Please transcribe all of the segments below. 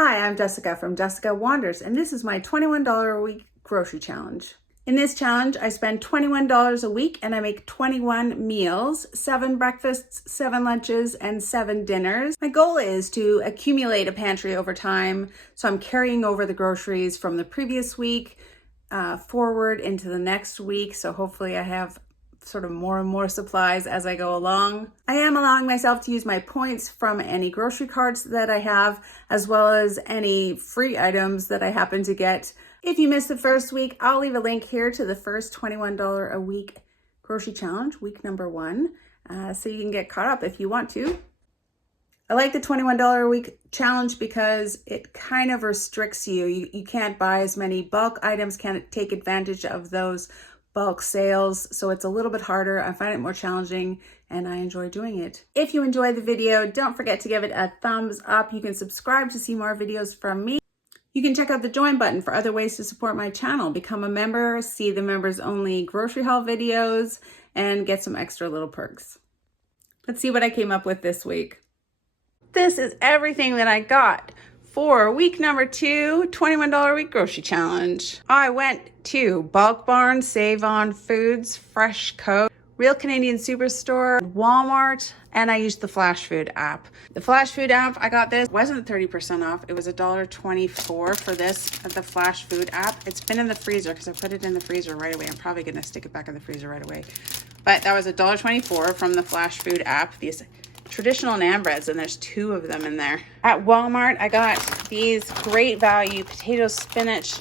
Hi, I'm Jessica from Jessica Wanders, and this is my $21 a week grocery challenge. In this challenge, I spend $21 a week and I make 21 meals, 7 breakfasts, 7 lunches, and 7 dinners. My goal is to accumulate a pantry over time, so I'm carrying over the groceries from the previous week forward into the next week, so hopefully I have sort of more and more supplies as I go along. I am allowing myself to use my points from any grocery carts that I have, as well as any free items that I happen to get. If you missed the first week, I'll leave a link here to the first $21 a week grocery challenge, week number 1, so you can get caught up if you want to. I like the $21 a week challenge because it kind of restricts you. You can't buy as many bulk items, can't take advantage of those bulk sales, so it's a little bit harder. I find it more challenging and I enjoy doing it. If you enjoyed the video, don't forget to give it a thumbs up. You can subscribe to see more videos from me. You can check out the join button for other ways to support my channel. Become a member, see the members only grocery haul videos, and get some extra little perks. Let's see what I came up with this week. This is everything that I got for week number 2, $21 a week grocery challenge. I went to Bulk Barn, Save On Foods, Fresh Co, Real Canadian Superstore, Walmart, and I used the Flash Food app. The Flash Food app, I got this, wasn't 30% off. It was $1.24 for this at the Flash Food app. It's been in the freezer because I put it in the freezer right away. I'm probably gonna stick it back in the freezer right away. But that was $1.24 from the Flash Food app. These traditional naan breads, and there's 2 of them in there. At Walmart, I got these great value potato, spinach,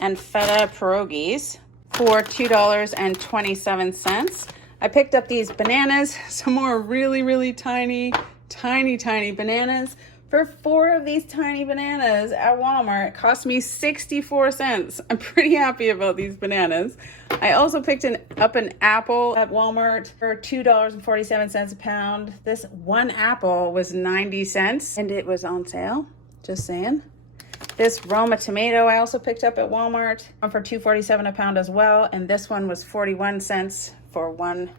and feta pierogies for $2.27. I picked up these bananas, some more really tiny bananas. For 4 of these tiny bananas at Walmart, it cost me 64 cents. I'm pretty happy about these bananas. I also picked up an apple at Walmart for $2.47 a pound. This one apple was 90 cents and it was on sale, just saying. This Roma tomato I also picked up at Walmart for $2.47 a pound as well, and this one was 41 cents for one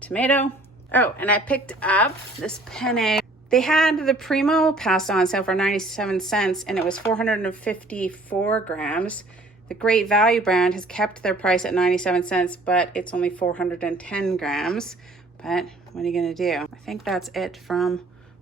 tomato. Oh, and I picked up this penne. They had the Primo pasta on sale for 97 cents, and it was 454 grams. The Great Value brand has kept their price at 97 cents, but it's only 410 grams. But what are you gonna do? I think that's it from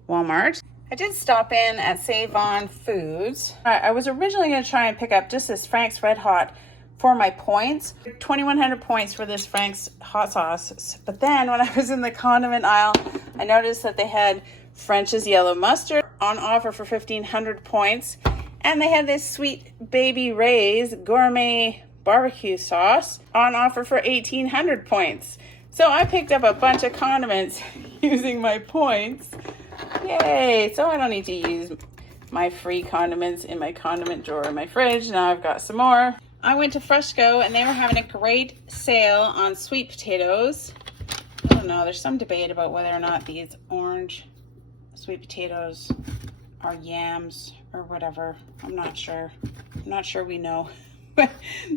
Walmart. I did stop in at Save On Foods. I was originally gonna try and pick up just this Frank's Red Hot for my points, 2,100 points for this Frank's hot sauce. But then when I was in the condiment aisle, I noticed that they had French's Yellow Mustard on offer for 1,500 points. And they had this Sweet Baby Ray's Gourmet Barbecue Sauce on offer for 1,800 points. So I picked up a bunch of condiments using my points. Yay! So I don't need to use my free condiments in my condiment drawer in my fridge. Now I've got some more. I went to Fresh Co and they were having a great sale on sweet potatoes. I don't know, there's some debate about whether or not these orange sweet potatoes are yams or whatever. I'm not sure. I'm not sure we know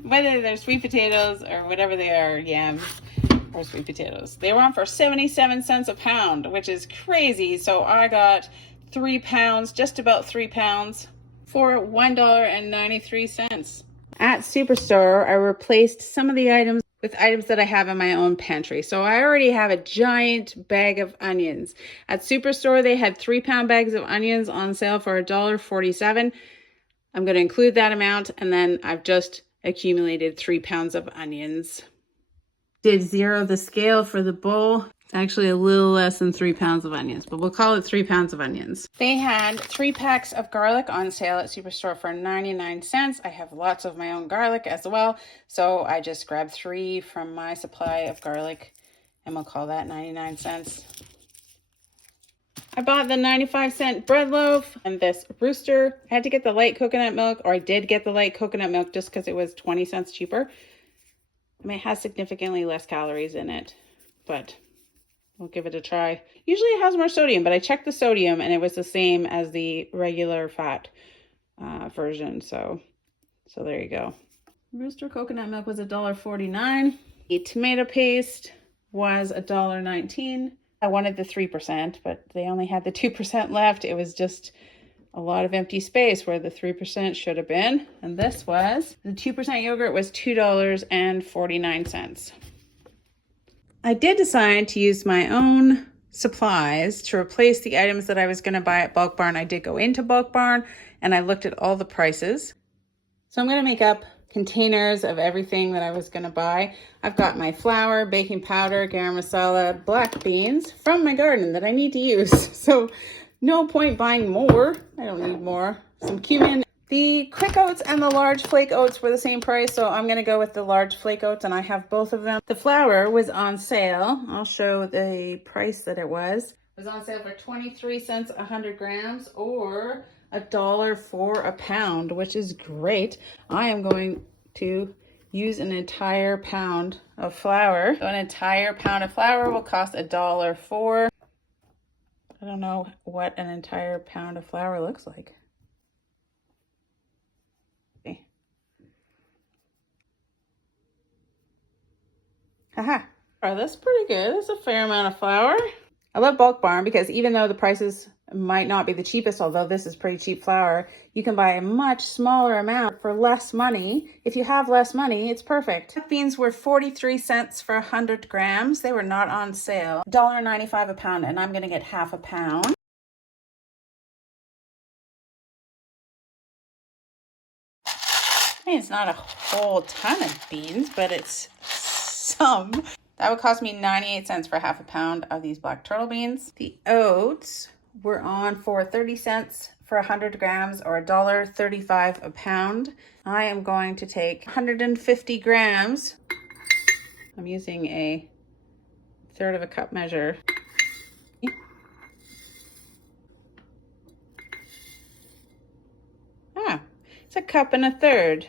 whether they're sweet potatoes or whatever they are, yams or sweet potatoes. They were on for 77 cents a pound, which is crazy. So I got 3 pounds, just about 3 pounds for $1.93. At Superstore, I replaced some of the items with items that I have in my own pantry. So I already have a giant bag of onions. At Superstore, they had 3-pound bags of onions on sale for $1.47. I'm going to include that amount, and then I've just accumulated 3 pounds of onions. Did zero the scale for the bowl. It's actually a little less than 3 pounds of onions, but we'll call it 3 pounds of onions. They had 3 packs of garlic on sale at Superstore for 99 cents. I have lots of my own garlic as well, so I just grabbed 3 from my supply of garlic, and we'll call that 99 cents. I bought the 95-cent bread loaf and this rooster. I had to get the light coconut milk, or I did get the light coconut milk just because it was 20 cents cheaper. I mean, it has significantly less calories in it, but we'll give it a try. Usually it has more sodium, but I checked the sodium and it was the same as the regular fat version. So there you go. Rooster coconut milk was $1.49. The tomato paste was $1.19. I wanted the 3%, but they only had the 2% left. It was just a lot of empty space where the 3% should have been. And this was, the 2% yogurt was $2.49. I did decide to use my own supplies to replace the items that I was going to buy at Bulk Barn. I did go into Bulk Barn and I looked at all the prices. So I'm going to make up containers of everything that I was going to buy. I've got my flour, baking powder, garam masala, black beans from my garden that I need to use. So no point buying more. I don't need more. Some cumin. The quick oats and the large flake oats were the same price, so I'm going to go with the large flake oats, and I have both of them. The flour was on sale. I'll show the price that it was. It was on sale for 23 cents 100 grams or $1 for a pound, which is great. I am going to use an entire pound of flour. So an entire pound of flour will cost $1 for. I don't know what an entire pound of flour looks like. Haha. Oh, that's pretty good. That's a fair amount of flour. I love Bulk Barn because even though the prices might not be the cheapest, although this is pretty cheap flour, you can buy a much smaller amount for less money. If you have less money, it's perfect. Beans were 43 cents for 100 grams. They were not on sale. $1.95 a pound, and I'm going to get half a pound. I mean, it's not a whole ton of beans, but it's some. That would cost me 98 cents for half a pound of these black turtle beans. The oats were on for 30 cents for 100 grams or $1.35 a pound. I am going to take 150 grams. I'm using a 1/3 of a cup measure. It's 1.25 cups.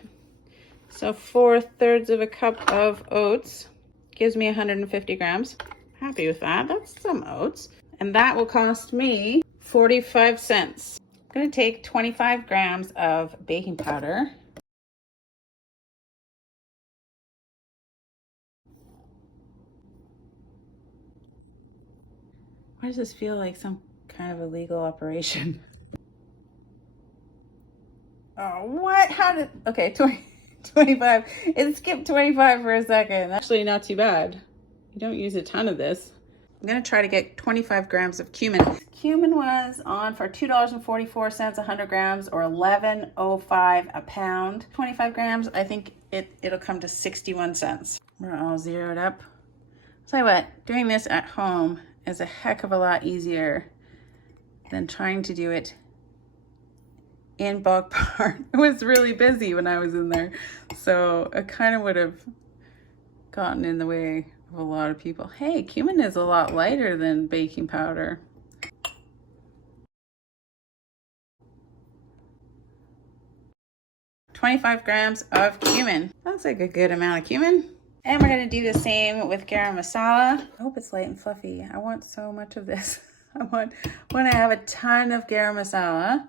So 4/3 of a cup of oats gives me 150 grams. Happy with that. That's some oats. And that will cost me 45 cents. I'm going to take 25 grams of baking powder. Why does this feel like some kind of illegal operation? Oh, what? How did... Okay, 25. It skipped 25 for a second. Actually, not too bad. You don't use a ton of this. I'm going to try to get 25 grams of cumin. Cumin was on for $2.44 100 grams or $11.05 a pound. 25 grams, I think it'll come to 61 cents. We're all zeroed up. I'll tell you what, doing this at home is a heck of a lot easier than trying to do it in Bulk Barn. It was really busy when I was in there, so it kind of would have gotten in the way of a lot of people. Hey, cumin is a lot lighter than baking powder. $25 grams of cumin. That's like a good amount of cumin. And we're going to do the same with garam masala. I hope it's light and fluffy. I want so much of this. I want when I have a ton of garam masala.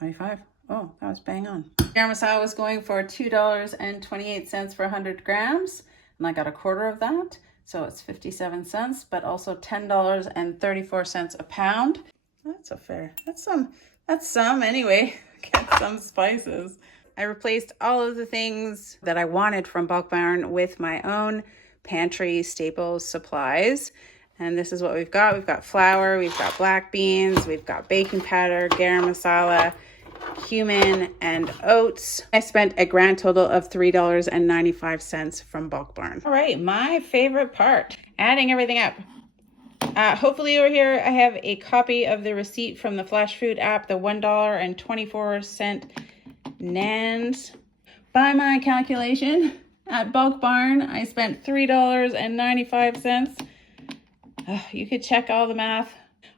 $25. Oh, that was bang on. Garam masala was going for $2.28 for 100 grams, and I got 1/4 of that, so it's 57 cents, but also $10.34 a pound. That's a fair. That's some anyway. Get some spices. I replaced all of the things that I wanted from Bulk Barn with my own pantry staples supplies. And this is what we've got. We've got flour, we've got black beans, we've got baking powder, garam masala, cumin, and oats. I spent a grand total of $3.95 from Bulk Barn. All right, my favorite part, adding everything up. Hopefully over here I have a copy of the receipt from the Flash Food app, the $1.24 nans. By my calculation, at Bulk Barn, I spent $3.95. You could check all the math.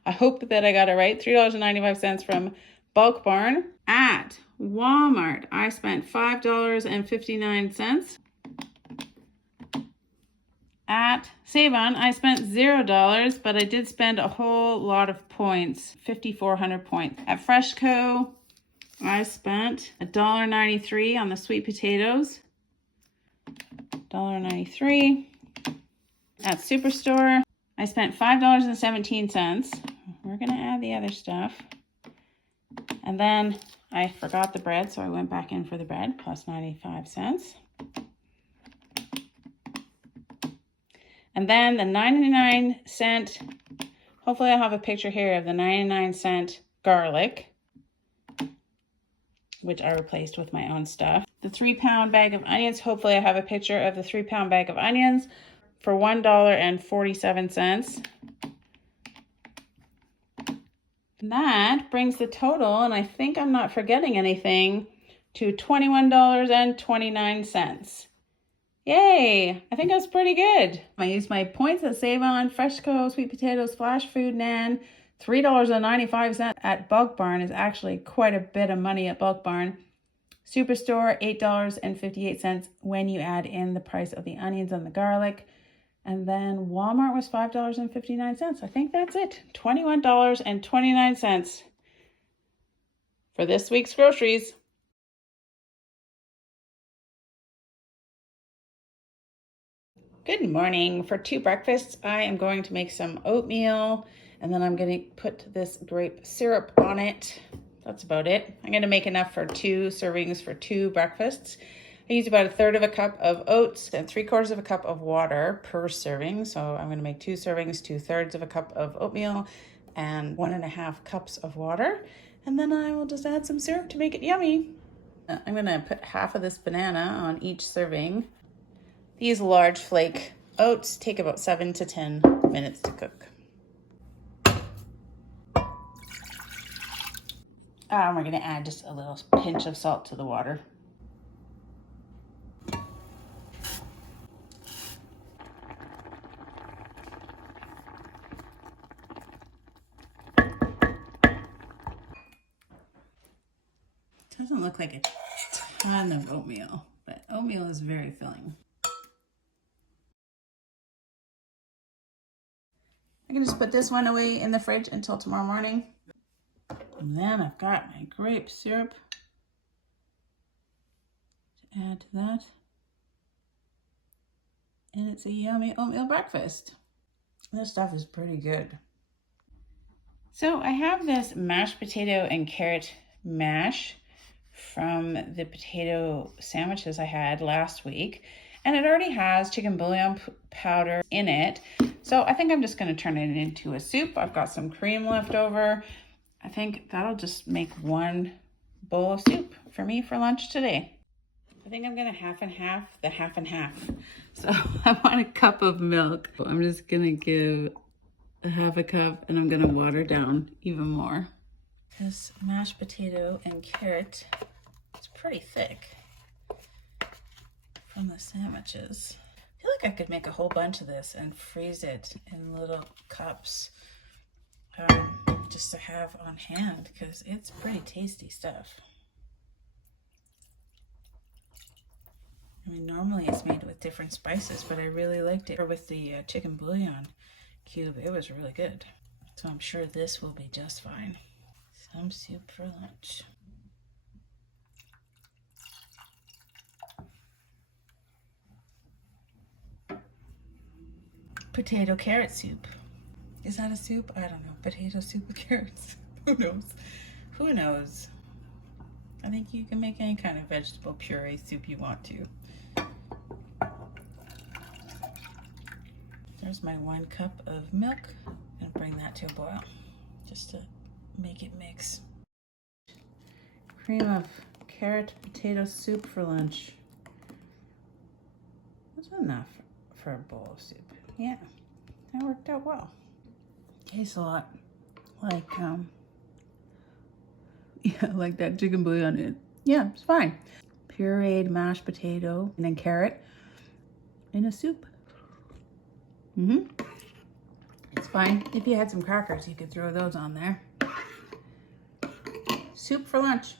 I hope that I got it right. $3.95 from Bulk Barn. At Walmart, I spent $5.59. At Save-On, I spent $0, but I did spend a whole lot of points, 5,400 points. At Freshco, I spent $1.93 on the sweet potatoes. $1.93. At Superstore, I spent $5.17. We're gonna add the other stuff. And then I forgot the bread, so I went back in for the bread, plus 95 cents. And then the 99-cent, hopefully I'll have a picture here of the 99-cent garlic, which I replaced with my own stuff. The 3-pound bag of onions, hopefully I have a picture of the 3-pound bag of onions for $1.47. That brings the total, and I think I'm not forgetting anything, to $21.29. Yay! I think that's pretty good. I used my points at Save On, Freshco, Sweet Potatoes, Flash Food, Nan. $3.95 at Bulk Barn is actually quite a bit of money at Bulk Barn. Superstore, $8.58 when you add in the price of the onions and the garlic. And then Walmart was $5.59. I think that's it. $21.29 for this week's groceries. Good morning. For 2 breakfasts, I am going to make some oatmeal, and then I'm going to put this grape syrup on it. That's about it. I'm going to make enough for 2 servings for 2 breakfasts. I use about 1/3 of a cup of oats and 3/4 of a cup of water per serving. So I'm going to make 2 servings, 2/3 of a cup of oatmeal, and 1.5 cups of water. And then I will just add some syrup to make it yummy. I'm going to put half of this banana on each serving. These large flake oats take about 7 to 10 minutes to cook. And we're going to add just a little pinch of salt to the water. Doesn't look like a ton of oatmeal, but oatmeal is very filling. I can just put this one away in the fridge until tomorrow morning. And then I've got my grape syrup to add to that. And it's a yummy oatmeal breakfast. This stuff is pretty good. So I have this mashed potato and carrot mash from the potato sandwiches I had last week. And it already has chicken bouillon powder in it. So I think I'm just going to turn it into a soup. I've got some cream left over. I think that'll just make 1 bowl of soup for me for lunch today. I think I'm going to half and half the half and half. So I want a cup of milk. I'm just going to give a 1/2 cup, and I'm going to water down even more. This mashed potato and carrot is pretty thick from the sandwiches. I feel like I could make a whole bunch of this and freeze it in little cups just to have on hand, because it's pretty tasty stuff. I mean, normally it's made with different spices, but I really liked it. Or with the chicken bouillon cube, it was really good. So I'm sure this will be just fine. Some soup for lunch. Potato carrot soup. Is that a soup? I don't know. Potato soup with carrots. Who knows? Who knows? I think you can make any kind of vegetable puree soup you want to. There's my 1 cup of milk. I'm gonna bring that to a boil just to make it mix. Cream of carrot potato soup for lunch. That's enough for a bowl of soup. Yeah, that worked out well. Tastes a lot like like that chicken bouillon. Yeah, it's fine. Pureed mashed potato and then carrot in a soup. It's fine. If you had some crackers, you could throw those on there. Soup for lunch.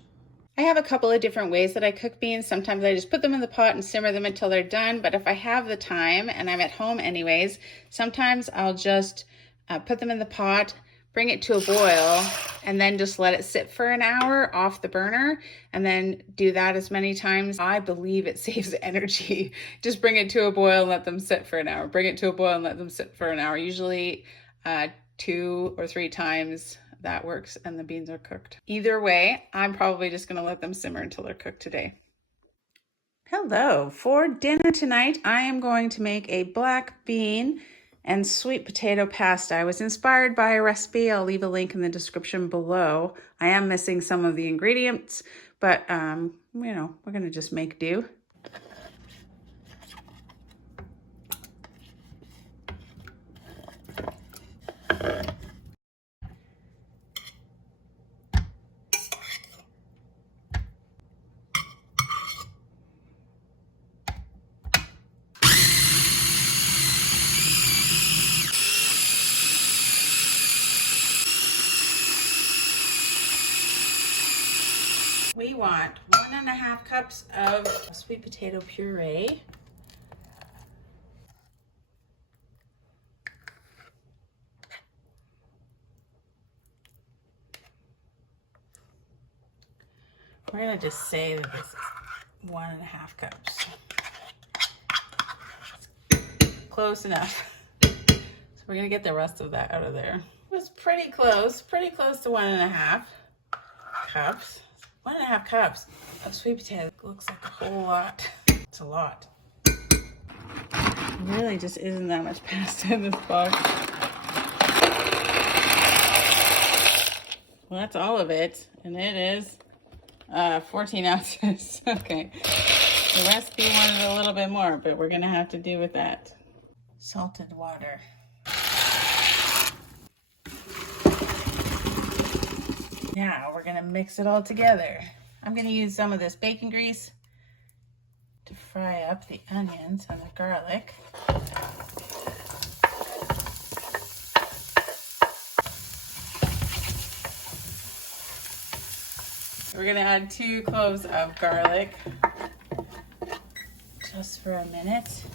I have a couple of different ways that I cook beans. Sometimes I just put them in the pot and simmer them until they're done. But if I have the time, and I'm at home anyways, sometimes I'll just put them in the pot, bring it to a boil, and then just let it sit for an hour off the burner, and then do that as many times. I believe it saves energy. Just bring it to a boil and let them sit for an hour. Bring it to a boil and let them sit for an hour. Usually 2 or 3 times that works, and the beans are cooked. Either way, I'm probably just gonna let them simmer until they're cooked today. Hello, for dinner tonight, I am going to make a black bean and sweet potato pasta. I was inspired by a recipe. I'll leave a link in the description below. I am missing some of the ingredients, but you know, we're gonna just make do. We want 1.5 cups of sweet potato puree. We're gonna just say that this is 1.5 cups. Close enough. So we're gonna get the rest of that out of there. It was pretty close to 1.5 cups. 1.5 cups of sweet potato looks like a whole lot. It's a lot. There really just isn't that much pasta in this box. Well, that's all of it, and it is 14 ounces. Okay, the recipe wanted a little bit more, but we're gonna have to do with that. Salted water. Now we're gonna mix it all together. I'm gonna use some of this bacon grease to fry up the onions and the garlic. We're gonna add 2 cloves of garlic just for a minute.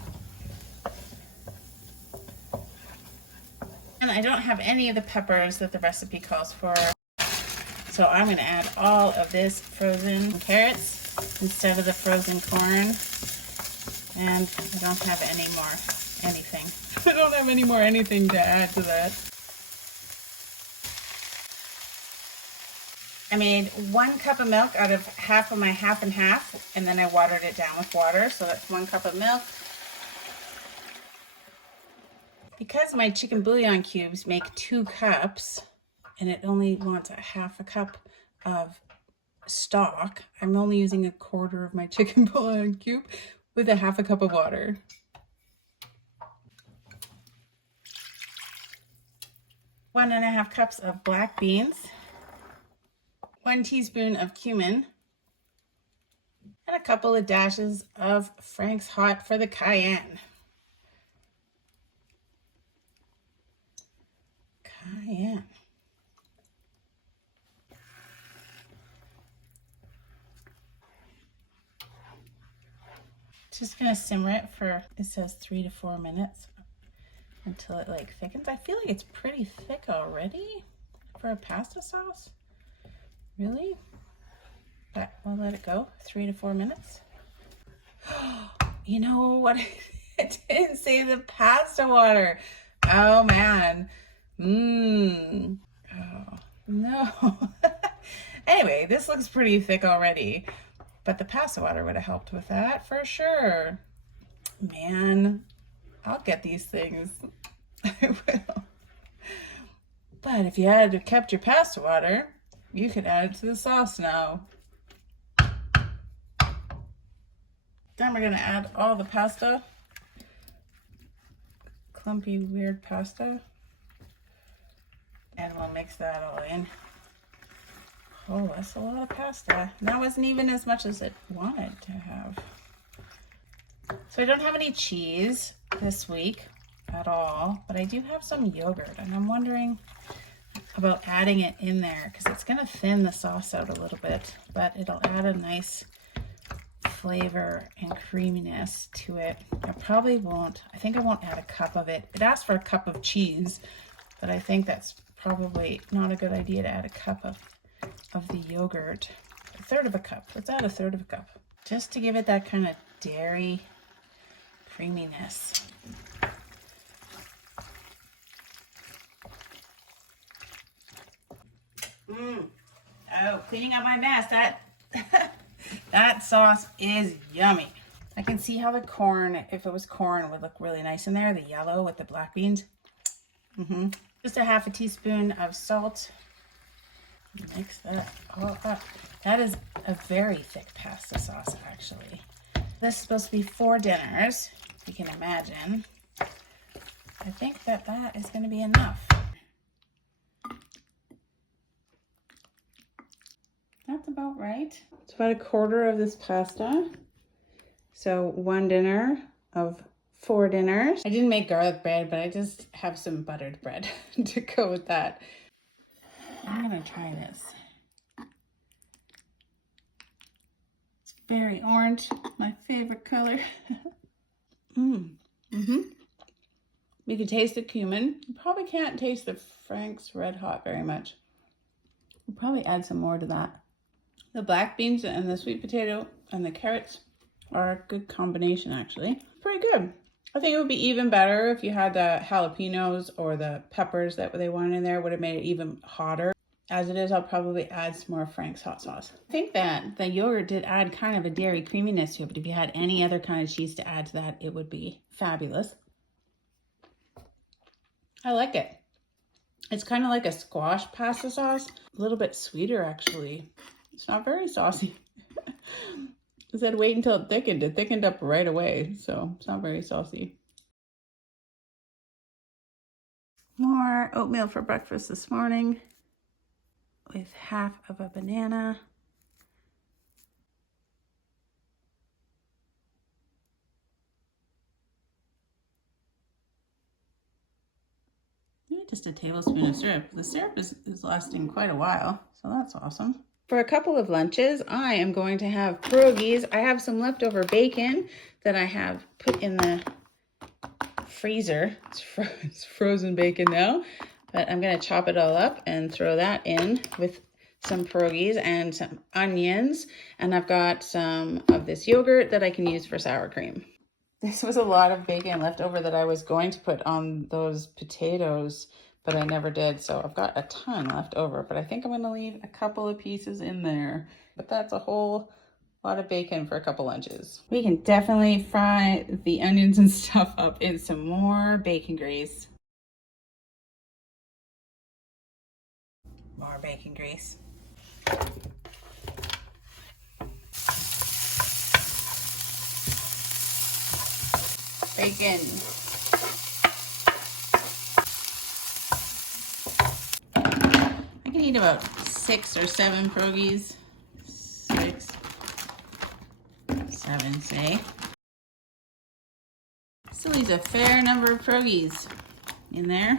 And I don't have any of the peppers that the recipe calls for. So I'm going to add all of this frozen carrots instead of the frozen corn. And I don't have any more anything. I don't have any more anything to add to that. I made 1 cup of milk out of half of my half and half, and then I watered it down with water. So that's 1 cup of milk. Because my chicken bouillon cubes make 2 cups, and it only wants a half a cup of stock, I'm only using 1/4 of my chicken bouillon cube with a half a cup of water. One and a half cups of black beans, 1 teaspoon of cumin, and a couple of dashes of Frank's Hot for the cayenne. Cayenne. Just gonna simmer it for, it says 3 to 4 minutes until it like thickens. I feel like it's pretty thick already for a pasta sauce. Really? But we'll let it go 3 to 4 minutes. You know what? It didn't say the pasta water. Oh man. Oh no. Anyway, this looks pretty thick already. But the pasta water would have helped with that for sure. Man, I'll get these things. I will. But if you had kept your pasta water, you could add it to the sauce now. Then we're gonna add all the pasta. Clumpy, weird pasta. And we'll mix that all in. Oh, that's a lot of pasta. That wasn't even as much as it wanted to have. So I don't have any cheese this week at all, but I do have some yogurt, and I'm wondering about adding it in there because it's going to thin the sauce out a little bit, but it'll add a nice flavor and creaminess to it. I probably won't. I think I won't add a cup of it. It asked for a cup of cheese, but I think that's probably not a good idea to add a cup of the yogurt. A third of a cup. Let's add a third of a cup. Just to give it that kind of dairy creaminess. Oh, cleaning up my mess. That sauce is yummy. I can see how the corn, if it was corn, would look really nice in there. The yellow with the black beans. Just a half a teaspoon of salt. Mix that all up. That is a very thick pasta sauce, actually. This is supposed to be 4 dinners, if you can imagine. I think that is going to be enough. That's about right. It's about a quarter of this pasta. So 1 dinner of 4 dinners. I didn't make garlic bread, but I just have some buttered bread to go with that. I'm gonna try this. It's very orange, my favorite color. You can taste the cumin. You probably can't taste the Frank's Red Hot very much. We'll probably add some more to that. The black beans and the sweet potato and the carrots are a good combination, actually. Pretty good. I think it would be even better if you had the jalapenos or the peppers that they wanted in there. Would have made it even hotter. As it is, I'll probably add some more Frank's hot sauce. I think that the yogurt did add kind of a dairy creaminess to it, but if you had any other kind of cheese to add to that, it would be fabulous. I like it. It's kind of like a squash pasta sauce. A little bit sweeter, actually. It's not very saucy. I said wait until it thickened. It thickened up right away, so it's not very saucy. More oatmeal for breakfast this morning with half of a banana. Maybe just a tablespoon of syrup. The syrup is lasting quite a while, so that's awesome. For a couple of lunches, I am going to have pierogies. I have some leftover bacon that I have put in the freezer. It's frozen bacon now, but I'm going to chop it all up and throw that in with some pierogies and some onions. And I've got some of this yogurt that I can use for sour cream. This was a lot of bacon left over that I was going to put on those potatoes, but I never did. So I've got a ton left over, but I think I'm gonna leave a couple of pieces in there. But that's a whole lot of bacon for a couple lunches. We can definitely fry the onions and stuff up in some more bacon grease. More bacon grease. Bacon. I can eat about 6 or 7 pierogies. 6, 7, say. Still leaves a fair number of pierogies in there.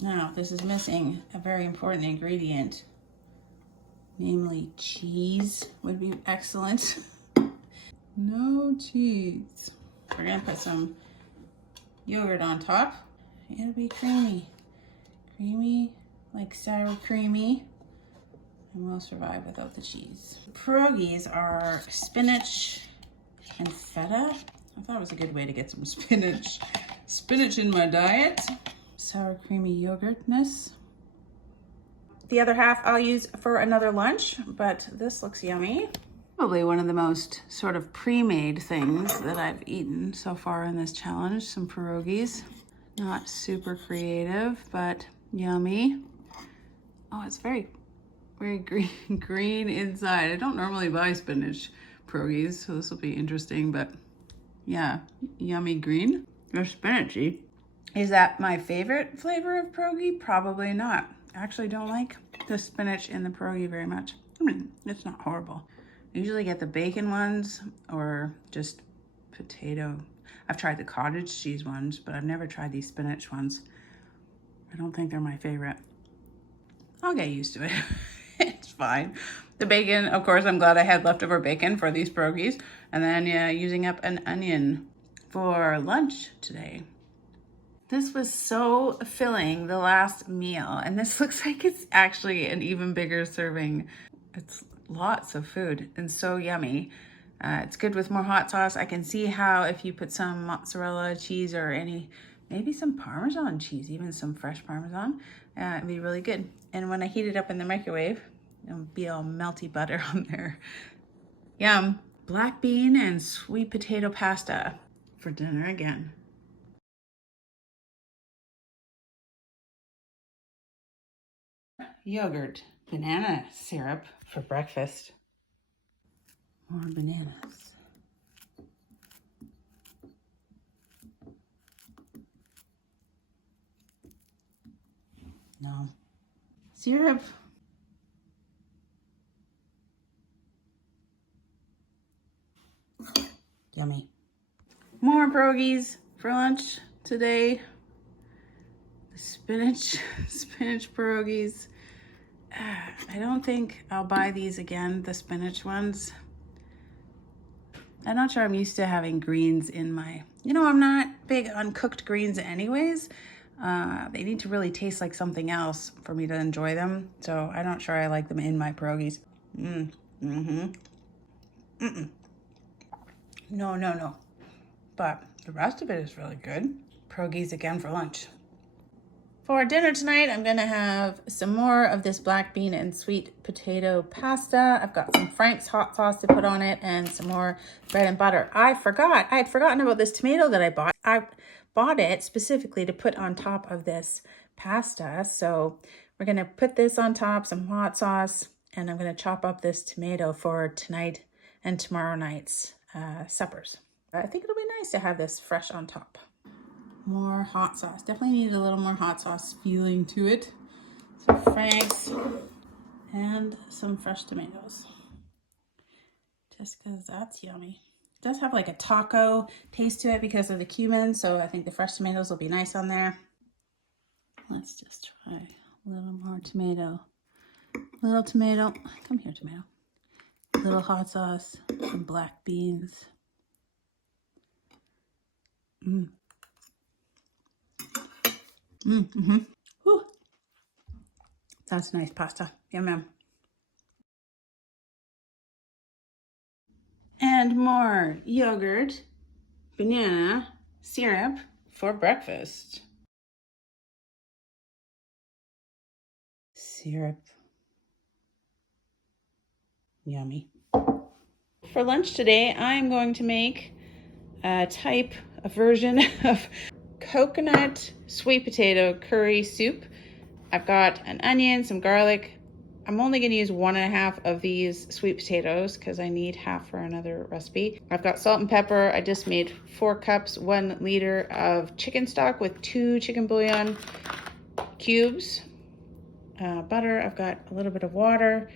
Now, this is missing a very important ingredient, namely cheese would be excellent. No cheese. We're gonna put some yogurt on top. It'll be creamy. Creamy, like sour creamy. And we'll survive without the cheese. Pierogies are spinach and feta. I thought it was a good way to get some spinach in my diet. Sour creamy yogurtness. The other half I'll use for another lunch, but this looks yummy. Probably one of the most sort of pre-made things that I've eaten so far in this challenge, some pierogies. Not super creative, but yummy. Oh, it's very green inside. I don't normally buy spinach pierogies, so this will be interesting, but yeah, yummy green. They're spinachy. Is that my favorite flavor of pierogi? Probably not. I actually don't like the spinach in the pierogi very much. I mean, it's not horrible. I usually get the bacon ones or just potato. I've tried the cottage cheese ones, but I've never tried these spinach ones. I don't think they're my favorite. I'll get used to it. It's fine. The bacon, of course, I'm glad I had leftover bacon for these pierogies. And then using up an onion for lunch today. This was so filling, the last meal. And this looks like it's actually an even bigger serving. It's lots of food and so yummy. It's good with more hot sauce. I can see how if you put some mozzarella cheese or maybe some Parmesan cheese, even some fresh Parmesan, it'd be really good. And when I heat it up in the microwave, it'll be all melty butter on there. Yum. Black bean and sweet potato pasta for dinner again. Yogurt, banana syrup for breakfast. More bananas. No. Syrup. Yummy. More pierogies for lunch today. The spinach pierogies. I don't think I'll buy these again, the spinach ones. I'm not sure I'm used to having greens in my, I'm not big on cooked greens anyways. They need to really taste like something else for me to enjoy them. So I'm not sure I like them in my pierogies. No. But the rest of it is really good. Pierogies again for lunch. For dinner tonight, I'm gonna have some more of this black bean and sweet potato pasta. I've got some Frank's hot sauce to put on it and some more bread and butter. I had forgotten about this tomato that I bought. I bought it specifically to put on top of this pasta. So we're gonna put this on top, some hot sauce, and I'm gonna chop up this tomato for tonight and tomorrow night's suppers. I think it'll be nice to have this fresh on top. More hot sauce. Definitely need a little more hot sauce feeling to it. Some Frank's and some fresh tomatoes. Just because that's yummy. It does have like a taco taste to it because of the cumin, so I think the fresh tomatoes will be nice on there. Let's just try a little more tomato. Little tomato. Come here, tomato. Little hot sauce. Some black beans. Whew. That's nice pasta. Yum. And more yogurt, banana, syrup for breakfast. Syrup. Yummy. For lunch today, I'm going to make a version of coconut sweet potato curry soup. I've got an onion, some garlic. I'm only going to use 1.5 of these sweet potatoes because I need half for another recipe. I've got salt and pepper. I just made 4 cups, 1 liter of chicken stock with 2 chicken bouillon cubes. Butter. I've got a little bit of water.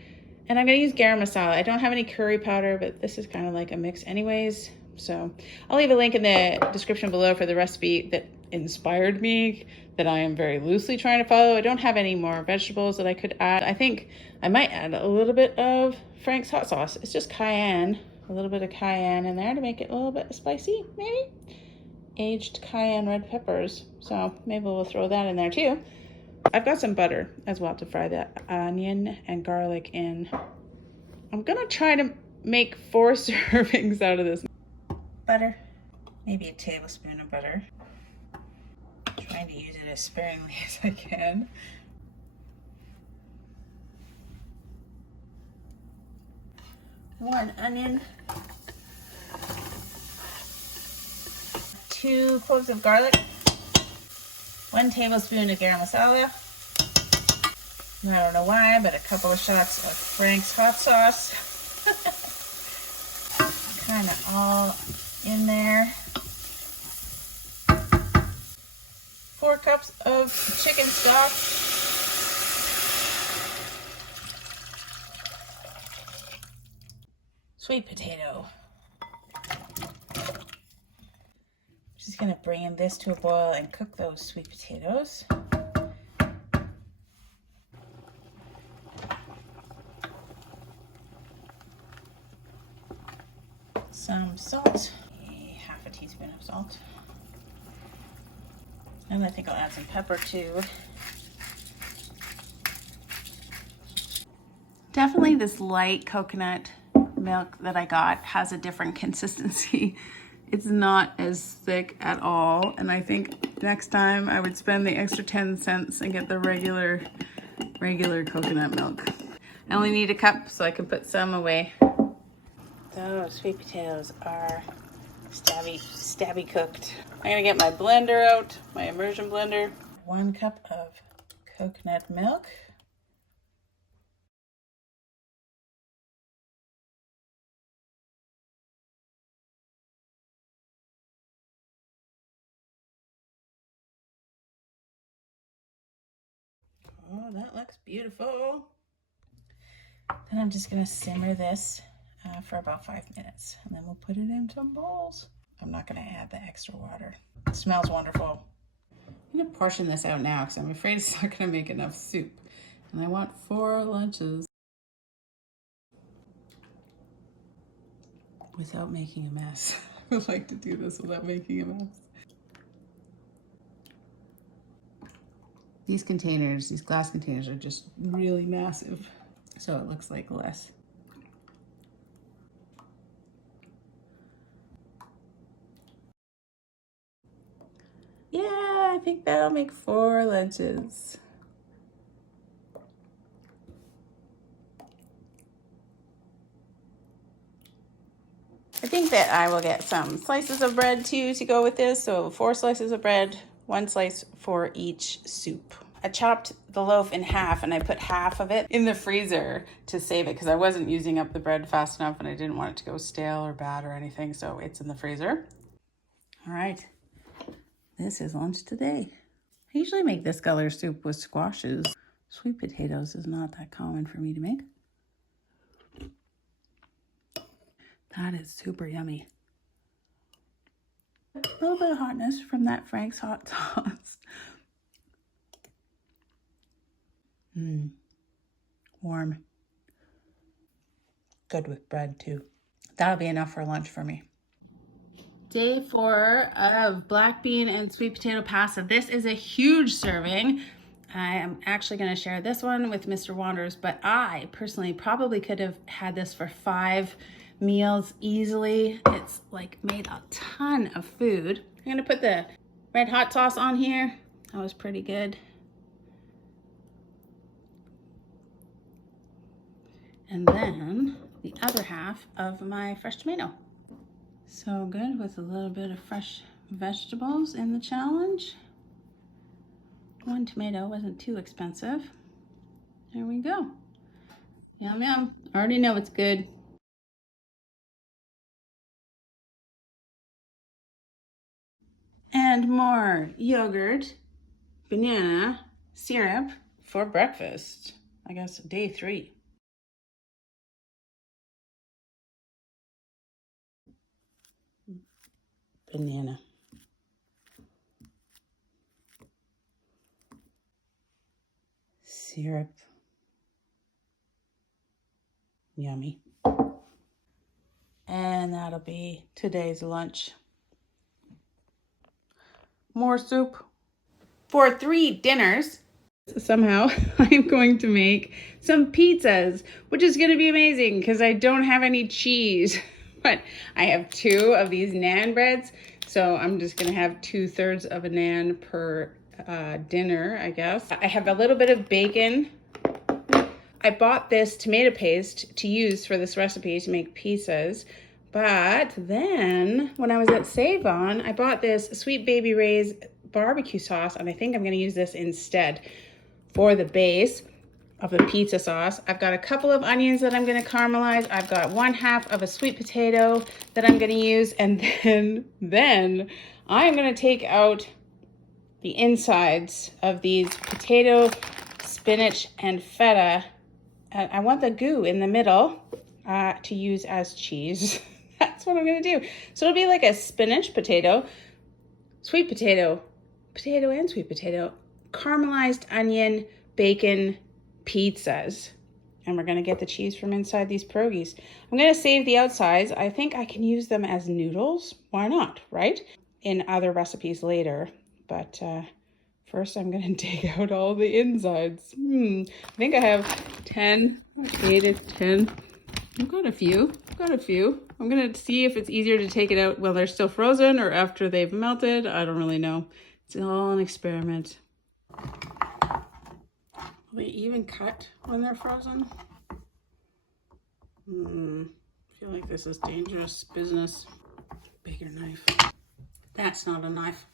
And I'm going to use garam masala. I don't have any curry powder, but this is kind of like a mix anyways. So I'll leave a link in the description below for the recipe that inspired me, that I am very loosely trying to follow. I don't have any more vegetables that I could add. I think I might add a little bit of Frank's hot sauce. It's just cayenne, a little bit of cayenne in there to make it a little bit spicy, maybe. Aged cayenne red peppers. So maybe we'll throw that in there too. I've got some butter as well to fry the onion and garlic in. I'm gonna try to make 4 servings out of this. Butter, maybe a tablespoon of butter. I'm trying to use it as sparingly as I can. One onion. 2 cloves of garlic. 1 tablespoon of garam masala. I don't know why, but a couple of shots of Frank's hot sauce. Kind of all in there. 4 cups of chicken stock. Sweet potato. gonna bring this to a boil and cook those sweet potatoes. Some salt, half a teaspoon of salt. And I think I'll add some pepper too. Definitely this light coconut milk that I got has a different consistency. It's not as thick at all. And I think next time I would spend the extra 10 cents and get the regular coconut milk. I only need a cup so I can put some away. Those sweet potatoes are stabby cooked. I'm gonna get my blender out, my immersion blender. 1 cup of coconut milk. Oh, that looks beautiful. Then I'm just gonna simmer this for about 5 minutes, and then we'll put it in some bowls. I'm not gonna add the extra water. It smells wonderful. I'm gonna portion this out now because I'm afraid it's not gonna make enough soup. And I want 4 lunches without making a mess. I would like to do this without making a mess. These containers, these glass containers, are just really massive, so it looks like less. Yeah, I think that'll make 4 lunches. I think that I will get some slices of bread too to go with this. So 4 slices of bread, 1 slice for each soup. I chopped the loaf in half and I put half of it in the freezer to save it because I wasn't using up the bread fast enough and I didn't want it to go stale or bad or anything. So it's in the freezer. All right, this is lunch today. I usually make this color soup with squashes. Sweet potatoes is not that common for me to make. That is super yummy. A little bit of hotness from that Frank's hot sauce. Warm. Good with bread too. That'll be enough for lunch for me. Day 4 of black bean and sweet potato pasta. This is a huge serving. I am actually going to share this one with Mr. Wanders, but I personally probably could have had this for 5 meals easily. It's like made a ton of food. I'm going to put the red hot sauce on here. That was pretty good. And then the other half of my fresh tomato. So good with a little bit of fresh vegetables in the challenge. 1 tomato wasn't too expensive. There we go. Yum, yum. Already know it's good. And more yogurt, banana, syrup for breakfast. I guess day 3. Banana. Syrup. Yummy. And that'll be today's lunch. More soup. For 3 dinners, somehow I'm going to make some pizzas, which is going to be amazing because I don't have any cheese. But I have 2 of these naan breads, so I'm just gonna have 2/3 of a naan per dinner, I guess. I have a little bit of bacon. I bought this tomato paste to use for this recipe to make pizzas, but then when I was at Save On, I bought this Sweet Baby Ray's barbecue sauce, and I think I'm gonna use this instead for the base of the pizza sauce. I've got a couple of onions that I'm gonna caramelize. I've got 1/2 of a sweet potato that I'm gonna use, and then I'm gonna take out the insides of these potato, spinach, and feta. And I want the goo in the middle to use as cheese. That's what I'm gonna do. So it'll be like a spinach potato, sweet potato and sweet potato, caramelized onion, bacon pizzas. And we're gonna get the cheese from inside these pierogies. I'm gonna save the outsides. I think I can use them as noodles. Why not, right? In other recipes later. But first I'm gonna take out all the insides. I think I have 10, 8, 10. I've got a few. I'm gonna see if it's easier to take it out while they're still frozen or after they've melted. I don't really know. It's all an experiment. Will they even cut when they're frozen? I feel like this is dangerous business. Bigger knife. That's not a knife.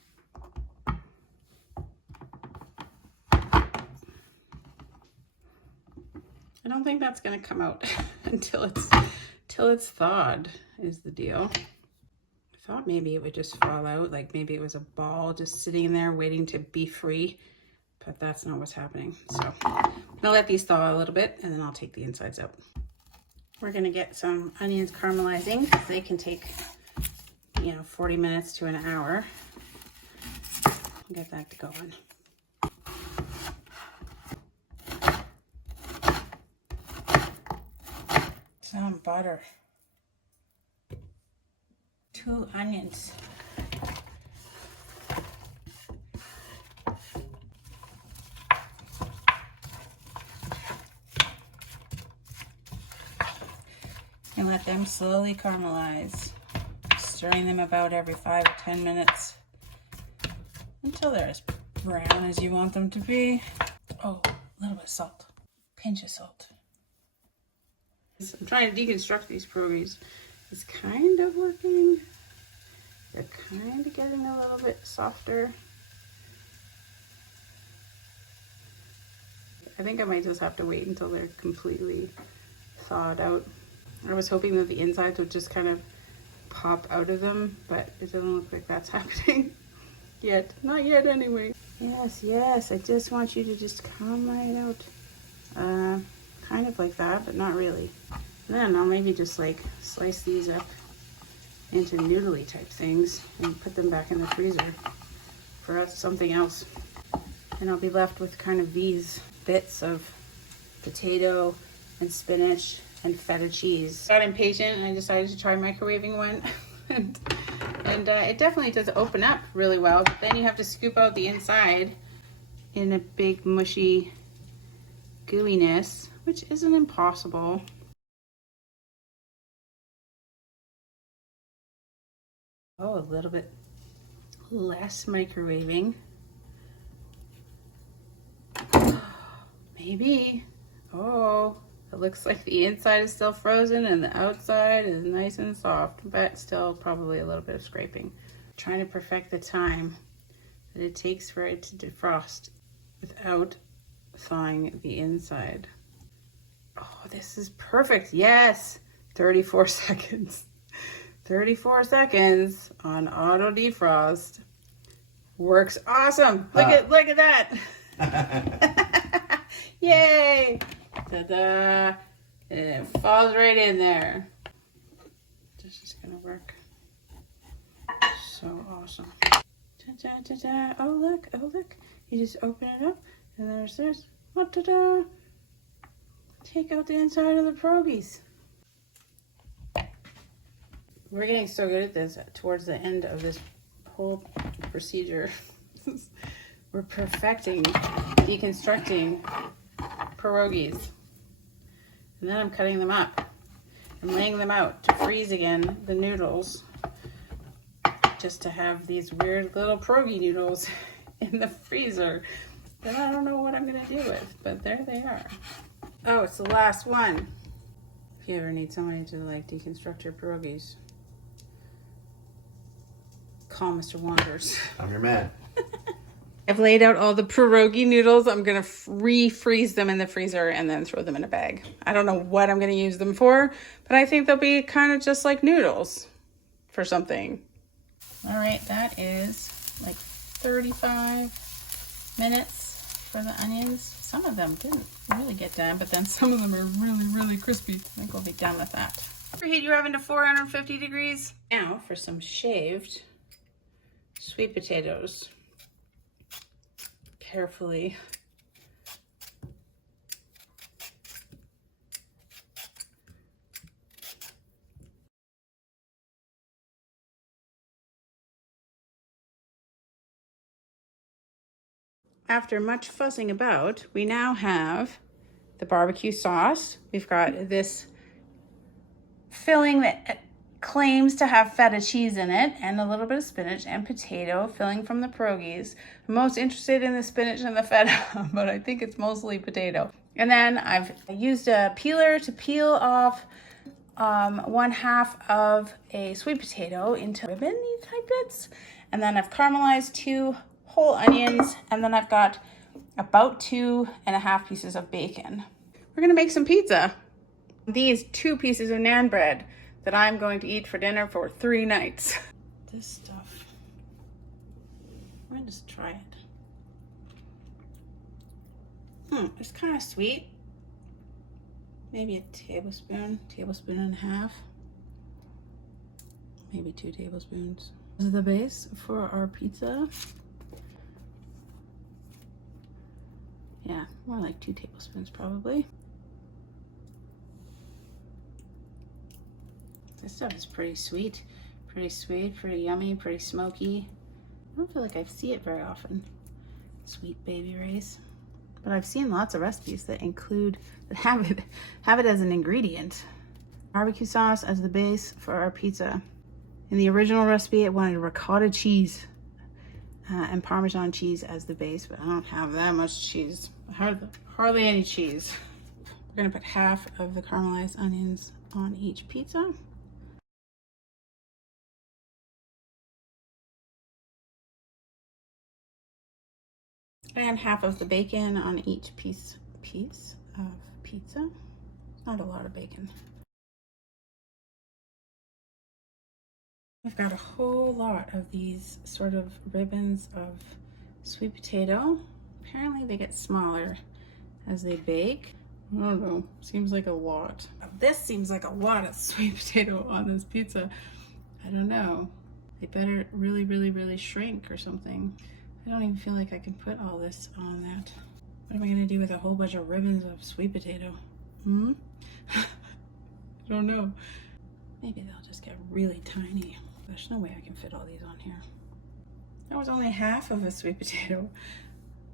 I don't think that's gonna come out until it's thawed is the deal. I thought maybe it would just fall out, like maybe it was a ball just sitting there waiting to be free, but that's not what's happening. So I'm gonna let these thaw a little bit and then I'll take the insides out. We're gonna get some onions caramelizing. They can take, 40 minutes to an hour. I'll get that going. Some butter. 2 onions. And let them slowly caramelize, stirring them about every 5 or 10 minutes until they're as brown as you want them to be. Oh, a little bit of salt, pinch of salt. I'm trying to deconstruct these pierogies. It's kind of working. They're kind of getting a little bit softer. I think I might just have to wait until they're completely thawed out. I was hoping that the insides would just kind of pop out of them, but it doesn't look like that's happening yet. Not yet anyway. Yes, I just want you to just come right out. Kind of like that, but not really. And then I'll maybe just like slice these up into noodly type things and put them back in the freezer for something else. And I'll be left with kind of these bits of potato and spinach and feta cheese. I got impatient and I decided to try microwaving one. and it definitely does open up really well, but then you have to scoop out the inside in a big mushy gooiness, which isn't impossible. Oh, a little bit less microwaving. Maybe. Oh, it looks like the inside is still frozen and the outside is nice and soft, but still probably a little bit of scraping. Trying to perfect the time that it takes for it to defrost without thawing the inside. Oh, this is perfect. Yes, 34 seconds. 34 seconds on auto defrost. Works awesome. Look at that. Yay! Ta-da! And it falls right in there. This is gonna work. So awesome. Ta-da-ta-da. Oh look. You just open it up and there's this. Oh, ta-da! Take out the inside of the pierogies. We're getting so good at this towards the end of this whole procedure. We're perfecting, deconstructing pierogies. And then I'm cutting them up and laying them out to freeze again, the noodles, just to have these weird little pierogi noodles in the freezer that I don't know what I'm gonna do with, but there they are. Oh, it's the last one. If you ever need somebody to like deconstruct your pierogies, call Mr. Wonders. I'm your man. I've laid out all the pierogi noodles. I'm gonna refreeze them in the freezer and then throw them in a bag. I don't know what I'm gonna use them for, but I think they'll be kind of just like noodles for something. All right, that is like 35 minutes for the onions. Some of them didn't really get done, but then some of them are really, really crispy. I think we'll be done with that. Preheat your oven to 450 degrees. Now for some shaved sweet potatoes carefully. After much fussing about, we now have the barbecue sauce. We've got this filling that claims to have feta cheese in it and a little bit of spinach and potato filling from the pierogies. I'm most interested in the spinach and the feta, but I think it's mostly potato. And then I've used a peeler to peel off 1/2 of a sweet potato into ribbon-y type bits. And then I've caramelized 2 whole onions, and then I've got about 2.5 pieces of bacon. We're gonna make some pizza. These 2 pieces of naan bread that I'm going to eat for dinner for 3 nights. This stuff, I'm gonna just try it. It's kind of sweet. Maybe a tablespoon and a half. Maybe 2 tablespoons. This is the base for our pizza. Yeah, more like 2 tablespoons probably. This stuff is pretty sweet, pretty yummy, pretty smoky. I don't feel like I see it very often. Sweet baby rays. But I've seen lots of recipes that have it as an ingredient. Barbecue sauce as the base for our pizza. In the original recipe, it wanted ricotta cheese and Parmesan cheese as the base, but I don't have that much cheese. Hardly any cheese. We're gonna put 1/2 of the caramelized onions on each pizza. And 1/2 of the bacon on each piece of pizza. Not a lot of bacon. I've got a whole lot of these sort of ribbons of sweet potato. Apparently they get smaller as they bake. I don't know, seems like a lot. This seems like a lot of sweet potato on this pizza. I don't know. They better really shrink or something. I don't even feel like I can put all this on that. What am I gonna do with a whole bunch of ribbons of sweet potato? I don't know. Maybe they'll just get really tiny. There's no way I can fit all these on here. That was only 1/2 of a sweet potato.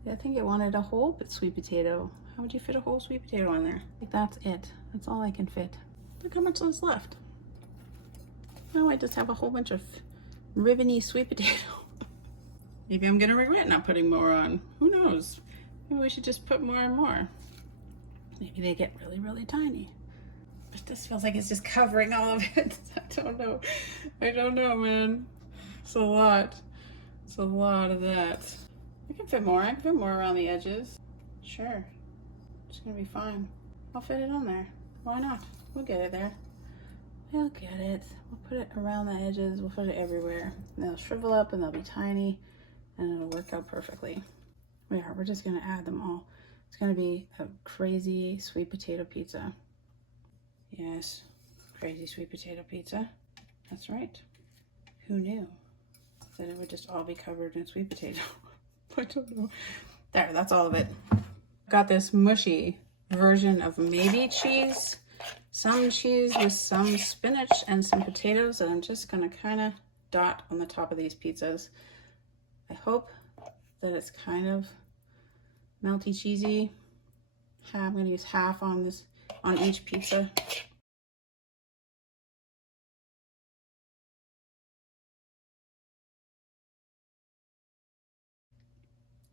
I think it wanted a whole sweet potato. How would you fit a whole sweet potato on there? Like, that's it. That's all I can fit. Look how much is left. Now I just have a whole bunch of ribbony sweet potato. Maybe I'm gonna regret not putting more on. Who knows? Maybe we should just put more and more. Maybe they get really tiny. But this feels like it's just covering all of it. I don't know. I don't know, man. It's a lot. It's a lot of that. I can fit more. I can fit more around the edges. Sure. It's gonna be fine. I'll fit it on there. Why not? We'll get it there. We'll get it. We'll put it around the edges. We'll put it everywhere. And they'll shrivel up and they'll be tiny and it'll work out perfectly. We're just gonna add them all. It's gonna be a crazy sweet potato pizza. Yes, crazy sweet potato pizza. That's right. Who knew that it would just all be covered in sweet potato? I don't know. There, that's all of it. Got this mushy version of maybe cheese. Some cheese with some spinach and some potatoes that I'm just gonna kind of dot on the top of these pizzas. I hope that it's kind of melty cheesy. I'm gonna use 1/2 on each pizza.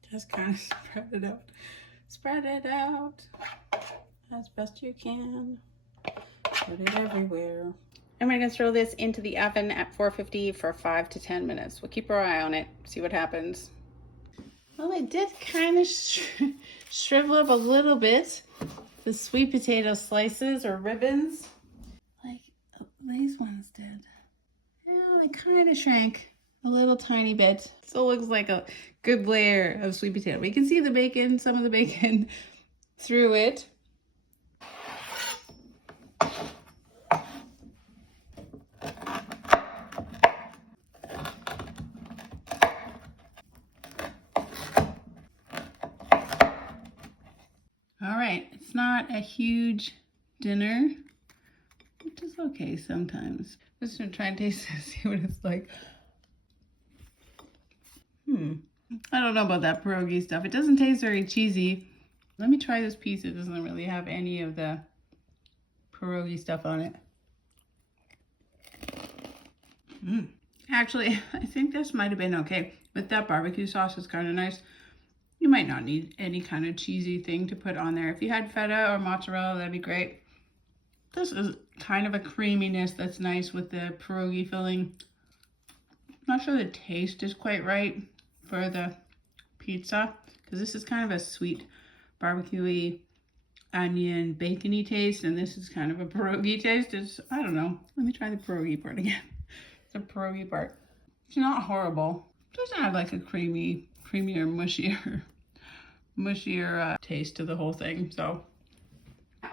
Just kind of spread it out. Spread it out as best you can. Put it everywhere. And we're gonna throw this into the oven at 450 for 5 to 10 minutes. We'll keep our eye on it, see what happens. Well, it did kind of shrivel up a little bit. The sweet potato slices or ribbons, like these ones did. Yeah, they kind of shrank a little tiny bit. Still looks like a good layer of sweet potato. We can see the bacon, some of the bacon through it. a huge dinner, which is okay sometimes. I'm just gonna try and taste it, see what it's like. I don't know about that pierogi stuff. It doesn't taste very cheesy. Let me try this piece. It doesn't really have any of the pierogi stuff on it. Actually, I think this might have been okay. With that barbecue sauce, it's kind of nice. You might not need any kind of cheesy thing to put on there. If you had feta or mozzarella, that'd be great. This is kind of a creaminess that's nice with the pierogi filling. Not sure the taste is quite right for the pizza, because this is kind of a sweet, barbecue-y, onion, bacony taste, and this is kind of a pierogi taste. I don't know. Let me try the pierogi part again. The pierogi part. It's not horrible. It doesn't have like a creamier, mushier taste to the whole thing. So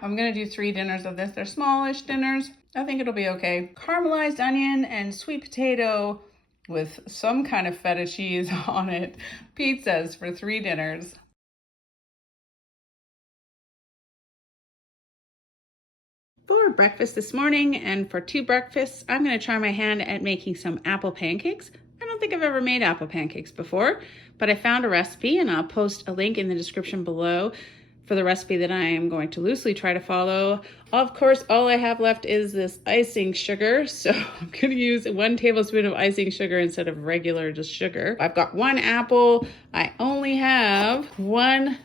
I'm gonna do 3 dinners of this. They're smallish dinners. I think it'll be okay. Caramelized onion and sweet potato with some kind of feta cheese on it. Pizzas for 3 dinners. For breakfast this morning and for 2 breakfasts, I'm going to try my hand at making some apple pancakes. I don't think I've ever made apple pancakes before, but I found a recipe and I'll post a link in the description below for the recipe that I am going to loosely try to follow. Of course, all I have left is this icing sugar, so I'm going to use 1 tablespoon of icing sugar instead of regular just sugar. I've got 1 apple. I only have 1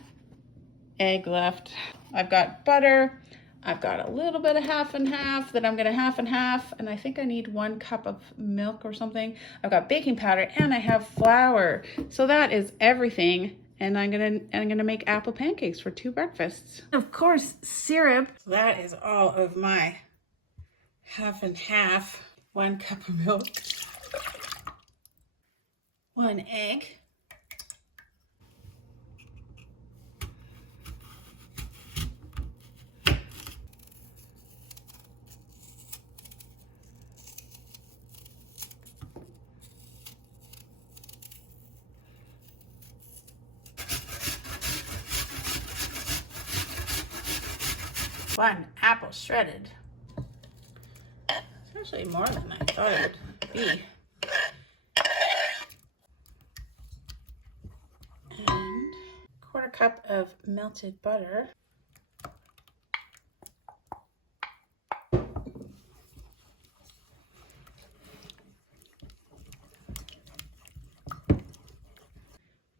egg left. I've got butter. I've got a little bit of half and half that I'm gonna half and half, and I think I need 1 cup of milk or something. I've got baking powder and I have flour. So that is everything, and I'm gonna make apple pancakes for 2 breakfasts. Of course, syrup. So that is all of my half and half. 1 cup of milk, 1 egg. One apple shredded. It's actually more than I thought it would be. And 1/4 cup of melted butter.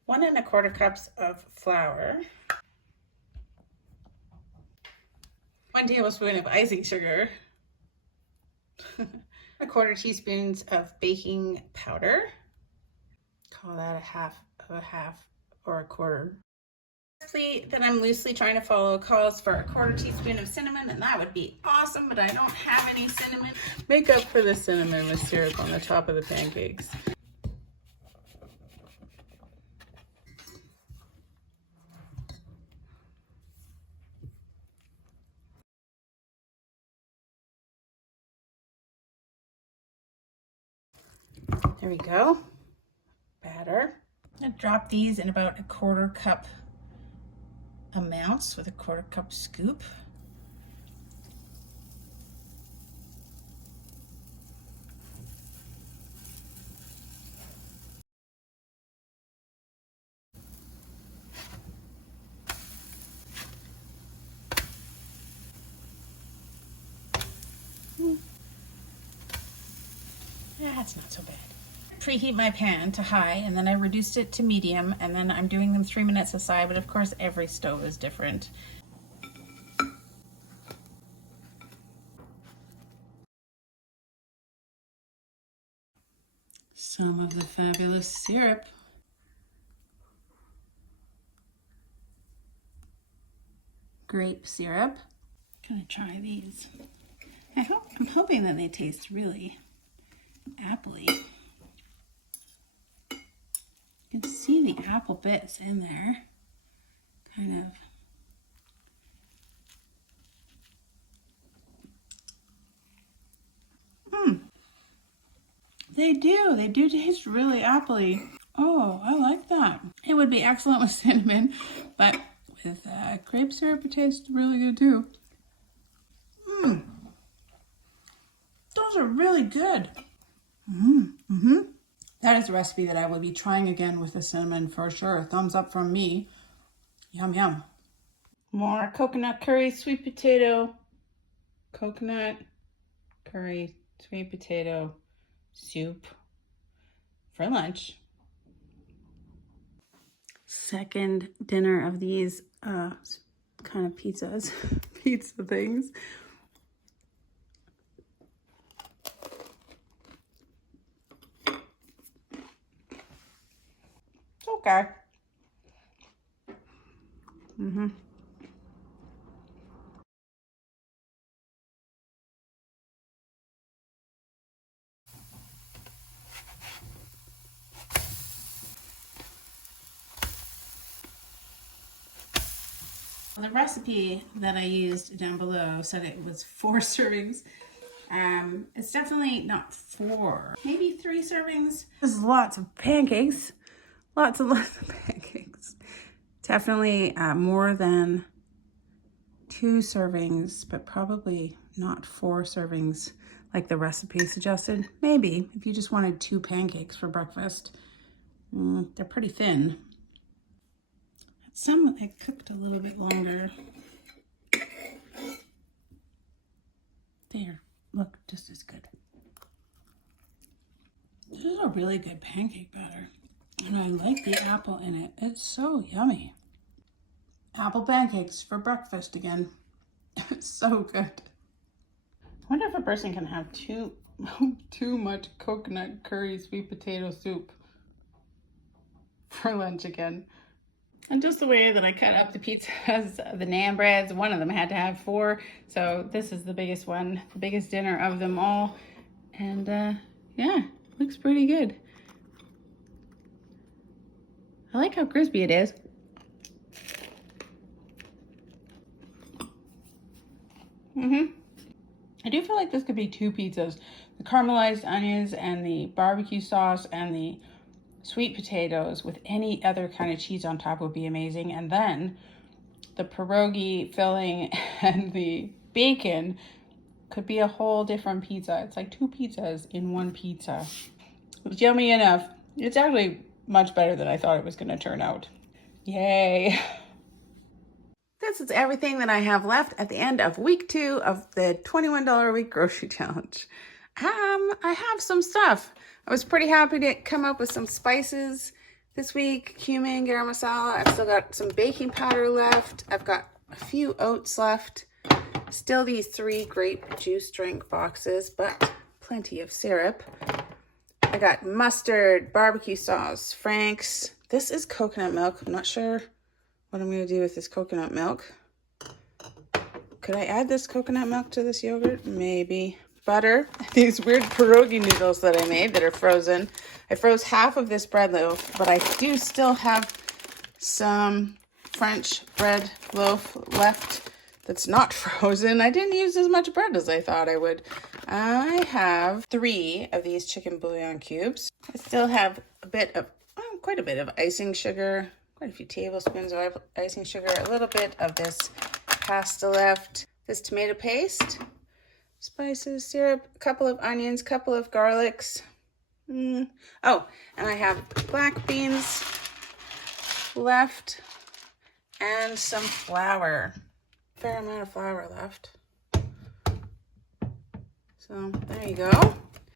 One and 1/4 cups of flour. 1 tablespoon of icing sugar. 1/4 teaspoons of baking powder. Call that a half of a half or a quarter. The recipe that I'm loosely trying to follow calls for 1/4 teaspoon of cinnamon, and that would be awesome, but I don't have any cinnamon. Make up for the cinnamon with syrup on the top of the pancakes. There we go. Batter. I'm gonna drop these in about 1/4 cup amounts with a 1/4 cup scoop. That's not so bad. Preheat my pan to high, and then I reduced it to medium, and then I'm doing them 3 minutes aside, but of course every stove is different. Some of the fabulous syrup. Grape syrup. Gonna try these. I'm hoping that they taste really appley. You can see the apple bits in there, kind of. They do taste really appley. Oh, I like that. It would be excellent with cinnamon, but with grape syrup. It tastes really good too. Those are really good. That is a recipe that I will be trying again with the cinnamon for sure. Thumbs up from me. Yum, yum. More coconut curry, sweet potato, coconut curry, sweet potato soup for lunch. Second dinner of these kind of pizzas, pizza things. Okay. The recipe that I used down below said it was 4 servings. It's definitely not 4, maybe 3 servings. There's lots of pancakes, lots and lots of pancakes. Definitely more than 2 servings, but probably not 4 servings like the recipe suggested. Maybe if you just wanted 2 pancakes for breakfast. They're pretty thin. Some I cooked a little bit longer. There, look, just as good. This is a really good pancake batter. And I like the apple in it. It's so yummy. Apple pancakes for breakfast again. It's so good. I wonder if a person can have too much coconut curry sweet potato soup for lunch again. And just the way that I cut up the pizzas, the naan breads, one of them had to have 4. So this is the biggest one, the biggest dinner of them all. And yeah, looks pretty good. I like how crispy it is. I do feel like this could be 2 pizzas. The caramelized onions and the barbecue sauce and the sweet potatoes with any other kind of cheese on top would be amazing. And then the pierogi filling and the bacon could be a whole different pizza. It's like 2 pizzas in 1 pizza. It's yummy enough. It's actually much better than I thought it was going to turn out. Yay. This is everything that I have left at the end of week 2 of the $21 a week grocery challenge. I have some stuff. I was pretty happy to come up with some spices this week. Cumin, garam masala. I've still got some baking powder left. I've got a few oats left. Still these 3 grape juice drink boxes, but plenty of syrup. I got mustard, barbecue sauce, Frank's. This is coconut milk. I'm not sure what I'm going to do with this coconut milk. Could I add this coconut milk to this yogurt? Maybe. Butter. These weird pierogi noodles that I made that are frozen. I froze half of this bread loaf, but I do still have some French bread loaf left that's not frozen. I didn't use as much bread as I thought I would. I have 3 of these chicken bouillon cubes. I still have a bit of, quite a bit of icing sugar, quite a few tablespoons of icing sugar, a little bit of this pasta left, this tomato paste, spices, syrup, a couple of onions, couple of garlics. Oh, and I have black beans left and some flour. Fair amount of flour left. So there you go.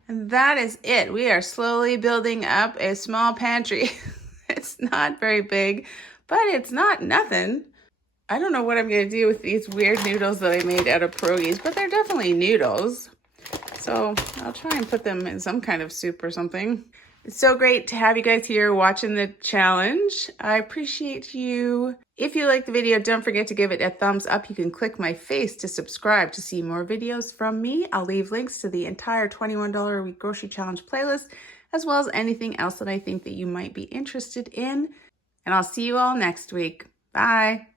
And that is it. We are slowly building up a small pantry. It's not very big, but it's not nothing. I don't know what I'm going to do with these weird noodles that I made out of pierogies, but they're definitely noodles. So I'll try and put them in some kind of soup or something. It's so great to have you guys here watching the challenge. I appreciate you. If you like the video, don't forget to give it a thumbs up. You can click my face to subscribe to see more videos from me. I'll leave links to the entire $21 a week grocery challenge playlist, as well as anything else that I think that you might be interested in. And I'll see you all next week. Bye.